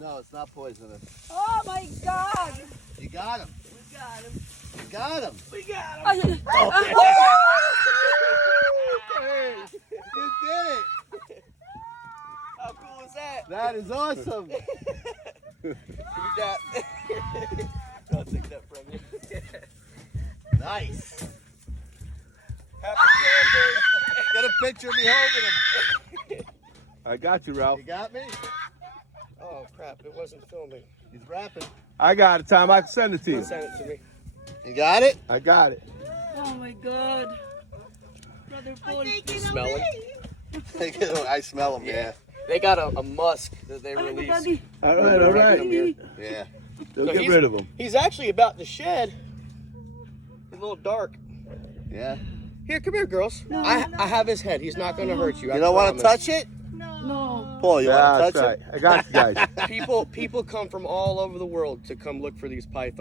No, it's not poisonous. Oh my God! You got him. We got him. You got him. We got him. Okay. You did it. How cool is that? That is awesome. Give me that. I'll take that from you. Nice. Happy campers. Get a picture of me holding him. I got you, Ralph. You got me? Oh crap! It wasn't filming. He's rapping. I got it, Tom. I can send it to you. Send it to me. You got it? I got it. Oh my God! Brother Paul. Smell it. I smell him, yeah. They got a musk that they release. Daddy. All right, all right. Yeah. Don't So get rid of him. He's actually about to shed. He's a little dark. Yeah. Here, come here, girls. I have his head. He's not going to hurt you. You don't want to touch it? No. Paul, you want to That's touch right. it? I got you guys. People come from all over the world to come look for these pythons.